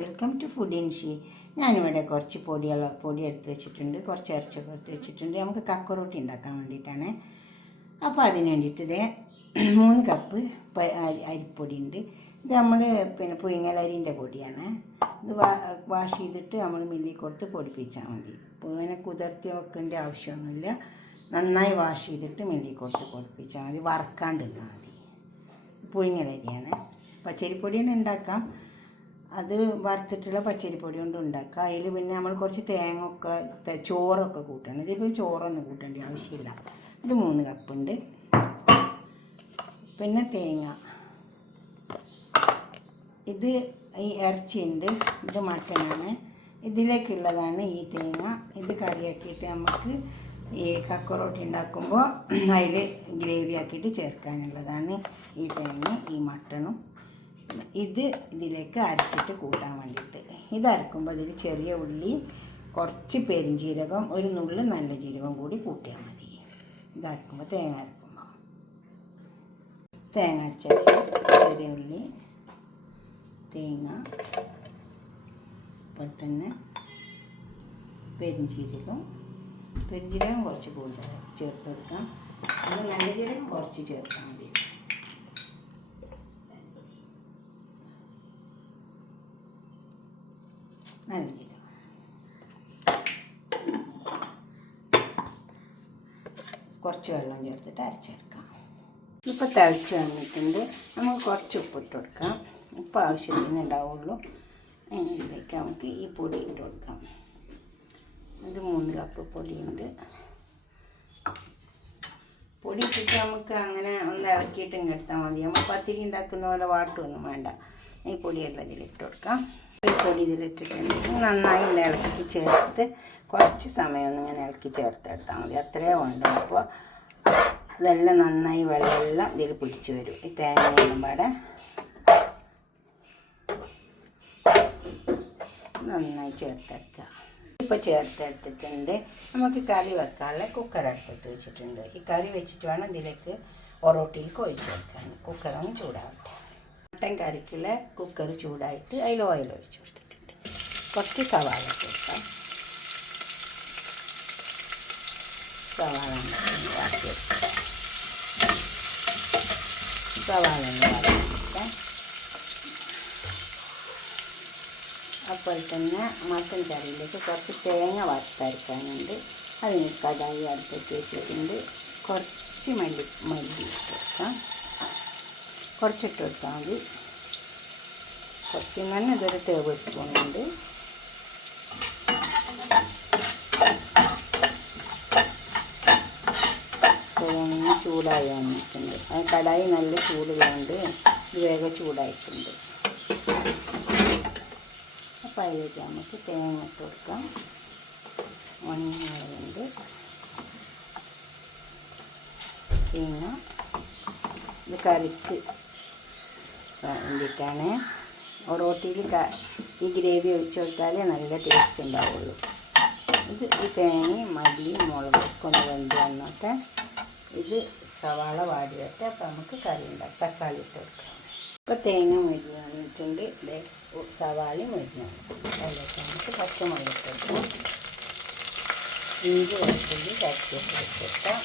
Welcome to food ഇൻഷി. ഞാനിവിടെ കുറച്ച് പൊടി എടുത്ത് വെച്ചിട്ടുണ്ട്, കുറച്ച് ഇറച്ചിയൊക്കെ എടുത്ത് വെച്ചിട്ടുണ്ട്. നമുക്ക് കക്കറോട്ടി ഉണ്ടാക്കാൻ വേണ്ടിയിട്ടാണ്. അപ്പോൾ അതിന് വേണ്ടിയിട്ട് ഇതേ 3 കപ്പ് അരിപ്പൊടി ഉണ്ട്. ഇത് നമ്മൾ പുഴുങ്ങലരിൻ്റെ പൊടിയാണ്. ഇത് വാഷ് ചെയ്തിട്ട് നമ്മൾ മില്ലിൽ കൊടുത്ത് പൊടിപ്പിച്ചാൽ മതി. ഇങ്ങനെ കുതിർത്തി വെക്കേണ്ട ആവശ്യമൊന്നുമില്ല. നന്നായി വാഷ് ചെയ്തിട്ട് മില്ലിൽ കൊടുത്ത് പൊടിപ്പിച്ചാൽ മതി. വറക്കാണ്ടിരുന്നാൽ മതി. പുഴുങ്ങലരിയാണ്. പച്ചരിപ്പൊടിയാണ് ഉണ്ടാക്കാം. അത് വറുത്തിട്ടുള്ള പച്ചരിപ്പൊടി കൊണ്ട് ഉണ്ടാക്കാം. അതിൽ പിന്നെ നമ്മൾ കുറച്ച് തേങ്ങ ചോറൊക്കെ കൂട്ടണം. ഇതിപ്പോൾ ചോറൊന്നും കൂട്ടേണ്ട ആവശ്യമില്ല. ഇത് 3 കപ്പുണ്ട്. പിന്നെ തേങ്ങ, ഇത് ഈ ഇറച്ചിയുണ്ട്, ഇത് മട്ടനാണ്. ഇതിലേക്കുള്ളതാണ് ഈ തേങ്ങ. ഇത് കറിയാക്കിയിട്ട് നമുക്ക് ഈ കക്കറോട്ടി ഉണ്ടാക്കുമ്പോൾ അതിൽ ഗ്രേവി ആക്കിയിട്ട് ചേർക്കാനുള്ളതാണ് ഈ തേങ്ങ, ഈ മട്ടണും. ഇതിലേക്ക് അരച്ചിട്ട് കൂട്ടാൻ വേണ്ടിയിട്ട്. ഇത് അരക്കുമ്പോൾ അതിൽ ചെറിയ ഉള്ളി, കുറച്ച് പെരിഞ്ജീരകം, ഒരു നുള്ള് നല്ല ജീരകം കൂടി കൂട്ടിയാൽ മതി. ഇത് അരക്കുമ്പോൾ തേങ്ങ അരച്ച ചെറിയ ഉള്ളി, തേങ്ങ, അതുപോലെ തന്നെ പെരിഞ്ജീരകം കുറച്ച് കൂടുതൽ ചേർത്ത് കൊടുക്കാം. അത് നല്ല ജീരകം കുറച്ച് ചേർക്കാൻ മതി. നല്ല ജീരകം കുറച്ച് വെള്ളം ചേർത്തിട്ട് അരച്ചെടുക്കാം. ഇപ്പോൾ തിളച്ച് വന്നിട്ടുണ്ട്. നമുക്ക് കുറച്ച് ഉപ്പിട്ട് കൊടുക്കാം. ഉപ്പ് ആവശ്യത്തിന് ഉണ്ടാവുള്ളൂ. അതിലേക്ക് നമുക്ക് ഈ പൊടി ഇട്ട് കൊടുക്കാം. ഇത് 3 കപ്പ് പൊടിയുണ്ട്. പൊടി ഇട്ടിട്ട് നമുക്ക് അങ്ങനെ ഒന്ന് ഇളക്കിയിട്ട് ഇങ്ങനെ എടുത്താൽ മതി. നമ്മൾ പത്തിരി ഉണ്ടാക്കുന്ന പോലെ വാട്ടുമൊന്നും വേണ്ട. ഈ പൊടിയെല്ലാം ഇതിലിട്ട് കൊടുക്കാം. ഈ പൊടി ഇതിലിട്ടിട്ടുണ്ട്. നന്നായി ഇളക്കി ചേർത്ത് കുറച്ച് സമയം ഇങ്ങനെ ഇളക്കി ചേർത്തെടുത്താൽ മതി. അത്രയേ വേണ്ടു. അപ്പോൾ ഇതെല്ലാം നന്നായി വെള്ളമെല്ലാം ഇതിൽ പിടിച്ച് വരും. ഈ തേങ്ങയെല്ലാം പാടെ നന്നായി ചേർത്തെടുക്കുക. ഇപ്പോൾ ചേർത്തെടുത്തിട്ടുണ്ട്. നമുക്ക് കറി വെക്കാനുള്ള കുക്കർ അടുപ്പത്ത് വെച്ചിട്ടുണ്ട്. ഈ കറി വെച്ചിട്ട് വേണം ഇതിലേക്ക് ഒറോട്ടിയിലേക്ക് ഒഴിച്ച് വെക്കാൻ. കുക്കറൊന്ന് ചൂടാവട്ടെ. മട്ടൻ കറിക്കുള്ള കുക്കർ ചൂടായിട്ട് അതിൽ ഓയിൽ ഒഴിച്ച് കൊടുത്തിട്ടുണ്ട്. കുറച്ച് സവാള ചേർക്കാം. സവാള വാട്ടിയെടുക്കാം. അപ്പോൾ തന്നെ മട്ടൻ കറിയിലേക്ക് കുറച്ച് തേങ്ങ വറുത്തരക്കാനുണ്ട്. അതിന് കടായി അടുപ്പത്ത് വെച്ചിട്ടുണ്ട്. കുറച്ച് മല്ലി ഇട്ട് വെക്കാം. കുറച്ചിട്ട് കൊടുത്താൽ മതി. കുറച്ച് തന്നെ ഇതൊരു ടേബിൾ സ്പൂണുണ്ട്. തേങ്ങ ചൂടായി വന്നിട്ടുണ്ട്. അത് കടായി നല്ല ചൂട് കൊണ്ട് ഇത് വേഗം ചൂടായിട്ടുണ്ട്. അപ്പോൾ അതിലേക്ക് നമുക്ക് തേങ്ങ ഇട്ട് കൊടുക്കാം. മഞ്ഞളുണ്ട്. തേങ്ങ ഇത് കറിക്ക് വേണ്ടിയിട്ടാണ്. ഒറോട്ടിയിൽ ഈ ഗ്രേവി ഒഴിച്ചു കൊടുത്താലേ നല്ല ടേസ്റ്റ് ഉണ്ടാവുള്ളൂ. ഇത് ഈ തേങ്ങയും മല്ലിയും മുളകൊക്കെ ഒന്ന് വെന്ത് വന്നോട്ടെ. ഇത് സവാള വാടി വരട്ടെ. അപ്പോൾ നമുക്ക് കറി ഉണ്ടാക്കാം. തക്കാളി ഇട്ട് കൊടുക്കാം. ഇപ്പോൾ തേങ്ങ മരിഞ്ഞ് വന്നിട്ടുണ്ട്. സവാളയും മരിഞ്ഞ് അതിലേക്ക് നമുക്ക് പച്ചമുളക് ഇട്ട് കൊടുക്കാം. ഇഞ്ചി വെളുത്തുള്ളി ചതച്ചിട്ട് ഇട്ട് കൊടുക്കാം.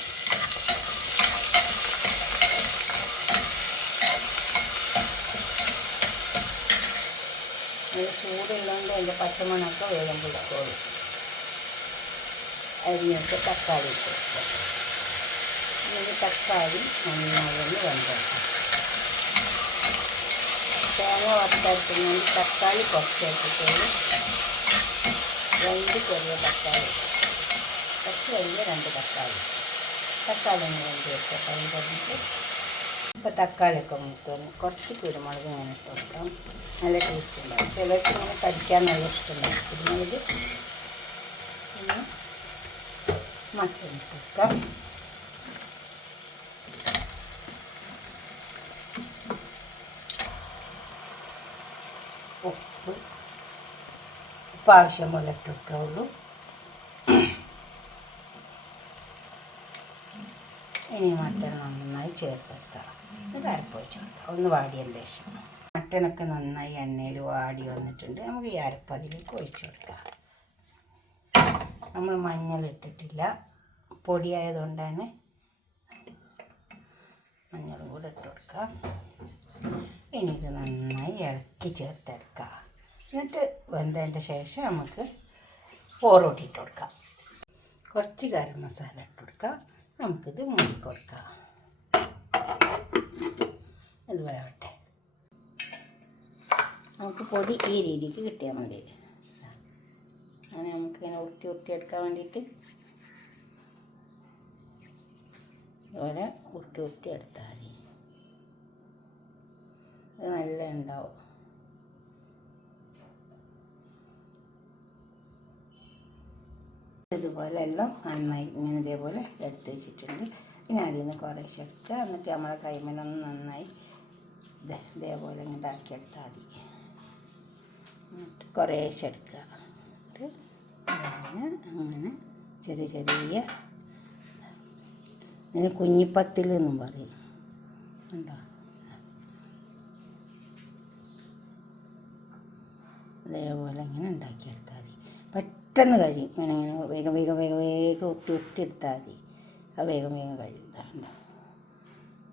അത് ചൂടുള്ളതുകൊണ്ട് അതിൻ്റെ പച്ചമണമൊക്കെ വേഗം പിടിക്കോളൂ. അരിഞ്ഞിട്ട് തക്കാളി ഇട്ട് കൊടുക്കാം. അങ്ങനെ തക്കാളി നന്നായി ഒന്ന് വെന്തെടുക്കാം. തേങ്ങ വറുത്തരക്കുന്നതിന് തക്കാളി കുറച്ചെടുത്തിട്ടുള്ളൂ. 2 ചെറിയ തക്കാളി, കുറച്ച് വലിയ 2 തക്കാളി ഒന്ന് വേണ്ടി വെക്കാം. അതിന് പറഞ്ഞിട്ട് ഇപ്പോൾ തക്കാളിയൊക്കെ മൂത്ത് വന്ന് കുറച്ച് കുരുമുളക് ഇങ്ങനെ ഇട്ട് കൊടുക്കാം. നല്ല ടേസ്റ്റ് ഉണ്ടാകും. ചിലർക്ക് ഇങ്ങനെ കടിക്കാൻ നല്ല ഇഷ്ടമുണ്ടാകും കുരുമുളക്. പിന്നെ മട്ടൻ ഇട്ട് കൊടുക്കാം. ഉപ്പ് ആവശ്യം പോലെ ഇട്ട് കൊടുക്കാവുള്ളൂ. ഇനി മട്ടൺ നന്നായി ചേർത്തെടുക്കാം. ഇത് അരപ്പ് ഒഴിച്ച് കൊടുക്കാം. ഒന്ന് വാടിയതിൻ്റെ ശേഷം മട്ടനൊക്കെ നന്നായി എണ്ണയിൽ വാടി വന്നിട്ടുണ്ട്. നമുക്ക് ഈ അരപ്പ് അതിലേക്ക് ഒഴിച്ച് കൊടുക്കാം. നമ്മൾ മഞ്ഞൾ ഇട്ടിട്ടില്ല, പൊടിയായതുകൊണ്ടാണ് മഞ്ഞളും കൂടെ ഇട്ട് കൊടുക്കാം. ഇനി ഇത് നന്നായി ഇളക്കി ചേർത്തെടുക്കാം. എന്നിട്ട് വെന്തതിൻ്റെ ശേഷം നമുക്ക് പോറോട്ടി ഇട്ട് കൊടുക്കാം. കുറച്ച് ഗരം മസാല ഇട്ട് കൊടുക്കാം. നമുക്കിത് മൂടിക്കൊടുക്കാം. ഇത് വേവട്ടെ. നമുക്ക് പൊടി ഈ രീതിക്ക് കിട്ടിയാൽ മതി. അങ്ങനെ നമുക്കിങ്ങനെ ഉരുട്ടിയെടുക്കാൻ വേണ്ടിയിട്ട് ഇതുപോലെ ഉരുട്ടിയെടുത്താൽ മതി. ഇത് നല്ല ഉണ്ടാവും. ഇതുപോലെ എല്ലാം നന്നായി ഇങ്ങനെ ഇതേപോലെ എടുത്ത് വെച്ചിട്ടുണ്ട്. ഇനി അതിൽ നിന്ന് കുറേശ്ശെ എടുക്കുക. എന്നിട്ട് നമ്മളെ കൈമേലൊന്ന് നന്നായി ഇതേപോലെ ഇങ്ങോട്ട് ആക്കിയെടുത്താൽ മതി. എന്നിട്ട് കുറേശ്ശെ എടുക്കുക. അങ്ങനെ ചെറിയ ചെറിയ ഇതിന് കുഞ്ഞിപ്പത്തിൽ എന്നും പറയും. ഉണ്ടോ? അതേപോലെ ഇങ്ങനെ ഉണ്ടാക്കിയെടുത്താൽ മതി. പെട്ടെന്ന് കഴിയും. ഇങ്ങനെ വേഗം വേഗം വേഗം വേഗം ഉരുട്ടിയെടുത്താൽ മതി. അത് വേഗം വേഗം കഴിയും. ഇതാണ്ടോ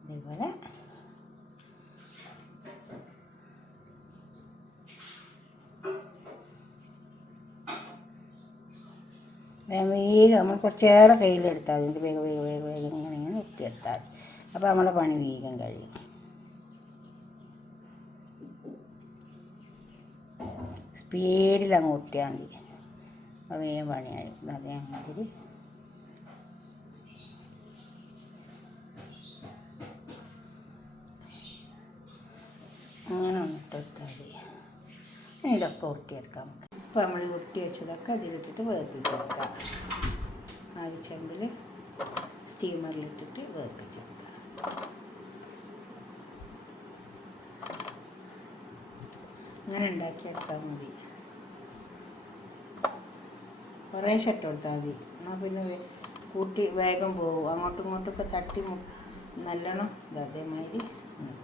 ഇതേപോലെ വേഗം നമ്മൾ കുറച്ചേറെ കയ്യിലെടുത്താൽ മതി. വേഗം വേഗം വേഗം വേഗം ഇങ്ങനെ ഇങ്ങനെ ഉരുട്ടിയെടുത്താൽ മതി. അപ്പോൾ നമ്മളെ പണി വേഗം കഴിയും. സ്പീഡിൽ അങ്ങ് ഉരുട്ടിയാൽ മതി. അപ്പോൾ വേഗം പണിയായി. അതേമാതിരി അങ്ങനെ ഒന്നിട്ടെടുത്താൽ മതി. ഇതൊക്കെ ഉരുട്ടിയെടുക്കാം നമുക്ക്. അപ്പോൾ നമ്മൾ ഉരുട്ടി വെച്ചതൊക്കെ അതിലിട്ടിട്ട് വേർപ്പിച്ചെടുക്കാം. ആവശ്യമെങ്കിൽ സ്റ്റീമറിലിട്ടിട്ട് വേർപ്പിച്ചെടുക്കാം. അങ്ങനെ ഉണ്ടാക്കിയെടുത്താൽ മതി. കുറേ ഷട്ട് കൊടുത്താൽ മതി. എന്നാൽ പിന്നെ കൂട്ടി വേഗം പോകും. അങ്ങോട്ടും ഇങ്ങോട്ടൊക്കെ തട്ടി നല്ലോണം ഇത് അതേമാതിരി ഇങ്ങോട്ട്.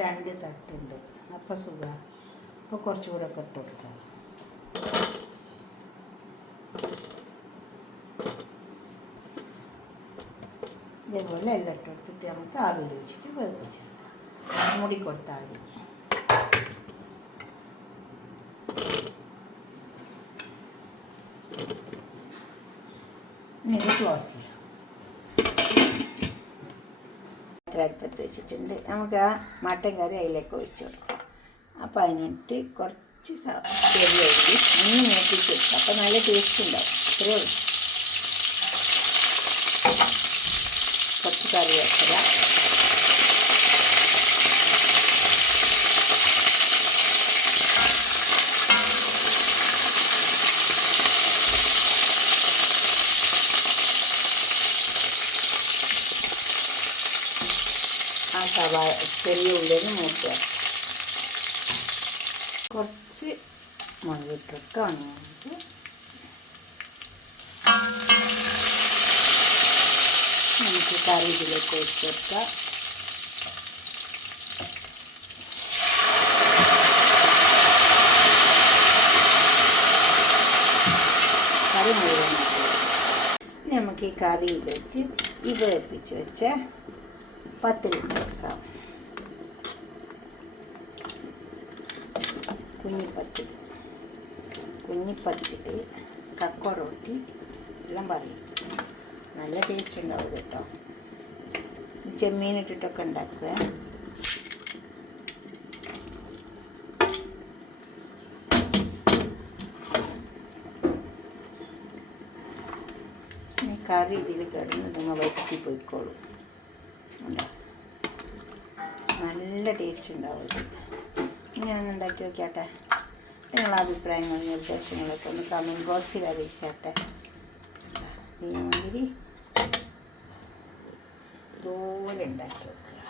രണ്ട് തട്ടുണ്ട്. അപ്പം സുഖമാണ്. അപ്പോൾ കുറച്ചുകൂടെ ഒക്കെ ഇട്ട് കൊടുക്കാം. ഇതേപോലെ എല്ലാം ഇട്ട് കൊടുത്തിട്ട് നമുക്ക് ആവിയിൽ വെച്ചിട്ട് വേവിച്ചെടുക്കാം. മൂടി കൊടുത്താൽ മതി. ഇത് ക്ലോസ് ചെയ്യാം. അടുപ്പത്ത് വെച്ചിട്ടുണ്ട്. നമുക്ക് ആ മട്ടൻ കറി അതിലേക്ക് ഒഴിച്ചു കൊടുക്കാം. അപ്പോൾ അതിനിട്ട് കുറച്ച് ചെറിയ ഒഴിച്ച് ഒന്ന് മൂപ്പിച്ച് വെക്കാം. അപ്പോൾ നല്ല ടേസ്റ്റ് ഉണ്ടാവും. ഇത്രയേ ഉള്ളൂ. കുറച്ച് കറിവേപ്പില, ആ സവാള ചെറിയ ഉള്ളിന് മൂക്കുക. കുറച്ച് മുളകിട്ടൊക്കെ വാങ്ങിച്ച് നമുക്ക് കറി ഇതിലേക്ക് ഒഴിച്ച് കൊടുക്കാം. കറി മുഴുവൻ നമുക്ക് ഈ കറിയിലേക്ക് ഈ വേപ്പിച്ച് വെച്ച പത്തിലിട്ട് വെക്കാം. കുഞ്ഞിപ്പത്തില് കക്കറോട്ടി എല്ലാം പറയും. നല്ല ടേസ്റ്റ് ഉണ്ടാവും കേട്ടോ. ചെമ്മീനിട്ടിട്ടൊക്കെ ഉണ്ടാക്കുക. കറി ഇതിൽ കിടന്ന് നിങ്ങൾ വറ്റി പോയിക്കോളും. നല്ല ടേസ്റ്റ് ഉണ്ടാവും. ഇങ്ങനെ ഒന്ന് ഉണ്ടാക്കി നോക്കിയാട്ടെ. നിങ്ങളുടെ അഭിപ്രായങ്ങളും നിർദ്ദേശങ്ങളൊക്കെ ഒന്ന് കമൻറ്റ് ബോക്സിൽ അറിയിച്ചാട്ടെ. ഇതേമാതിരി ഇതുപോലെ ഉണ്ടാക്കി വെക്കുക.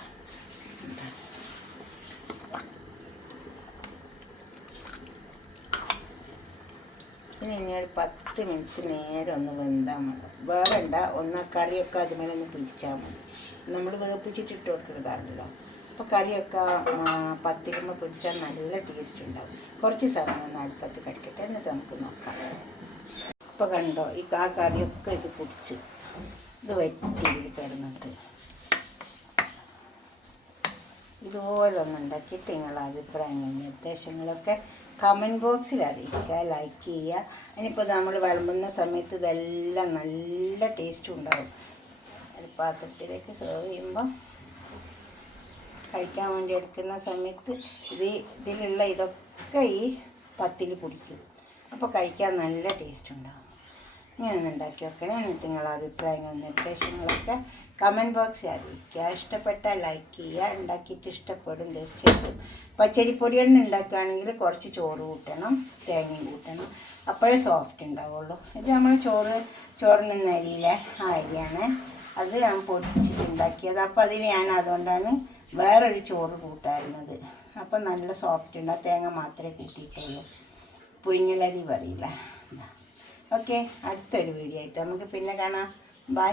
ഇനി ഒരു 10 മിനിറ്റ് നേരം ഒന്ന് വെന്താൽ മതി. വേറണ്ട, ഒന്ന് കറിയൊക്കെ അതുമേലെ ഒന്ന് പിടിച്ചാൽ മതി. നമ്മൾ വേപ്പിച്ചിട്ട് ഇട്ട് കൊടുക്കുന്നതാണല്ലോ. അപ്പോൾ കറിയൊക്കെ പത്തിരിയുമ്പോൾ പിടിച്ചാൽ നല്ല ടേസ്റ്റ് ഉണ്ടാവും. കുറച്ച് സമയം ഒന്ന് അടുപ്പത്ത് കടിക്കട്ടെ, എന്നിട്ട് നമുക്ക് നോക്കാം. ഇപ്പോൾ കണ്ടോ, ആ കറിയൊക്കെ ഇത് പിടിച്ച് ഇത് വറ്റിയിൽ കിടന്നിട്ട് ഇതുപോലെ ഒന്ന് ഉണ്ടാക്കിയിട്ട് നിങ്ങളുടെ അഭിപ്രായങ്ങളും നിർദ്ദേശങ്ങളൊക്കെ കമൻറ്റ് ബോക്സിൽ അറിയിക്കുക, ലൈക്ക് ചെയ്യുക. ഇനിയിപ്പോൾ നമ്മൾ വിളമ്പുന്ന സമയത്ത് ഇതെല്ലാം നല്ല ടേസ്റ്റും ഉണ്ടാവും. ഒരു പാത്രത്തിലേക്ക് സെർവ് ചെയ്യുമ്പോൾ കഴിക്കാൻ വേണ്ടി എടുക്കുന്ന സമയത്ത് ഇതിലുള്ള ഇതൊക്കെ ഈ പത്തിൽ കുടിക്കും. അപ്പോൾ കഴിക്കാൻ നല്ല ടേസ്റ്റ് ഉണ്ടാവും. ഇങ്ങനെ ഒന്ന് ഉണ്ടാക്കി വെക്കണേ. എന്നിട്ട് നിങ്ങളുടെ അഭിപ്രായങ്ങളും നിർദ്ദേശങ്ങളൊക്കെ കമൻറ്റ് ബോക്സിൽ അറിയിക്കുക. ഇഷ്ടപ്പെട്ടാൽ ലൈക്ക് ചെയ്യുക. ഉണ്ടാക്കിയിട്ട് ഇഷ്ടപ്പെടും തീർച്ചയായിട്ടും. പച്ചരിപ്പൊടി തന്നെ ഉണ്ടാക്കുകയാണെങ്കിൽ കുറച്ച് ചോറ് കൂട്ടണം, തേങ്ങയും കൂട്ടണം, അപ്പോഴേ സോഫ്റ്റ് ഉണ്ടാവുള്ളൂ. ഇത് നമ്മൾ ചോറിന് അരിയിലെ ആ അരിയാണ്, അത് ഞാൻ പൊടിച്ചിട്ടുണ്ടാക്കിയത്. അപ്പോൾ അതിന് ഞാൻ അതുകൊണ്ടാണ് വേറൊരു ചോറ് കൂട്ടാറുന്നത്. അപ്പം നല്ല സോഫ്റ്റ് ഉണ്ടാവും. തേങ്ങ മാത്രമേ കൂട്ടിയിട്ടുള്ളൂ. പുഴുങ്ങലരി പറയില്ല. ഓക്കെ, അടുത്തൊരു വീഡിയോ ആയിട്ട് നമുക്ക് പിന്നെ കാണാം. ബൈ.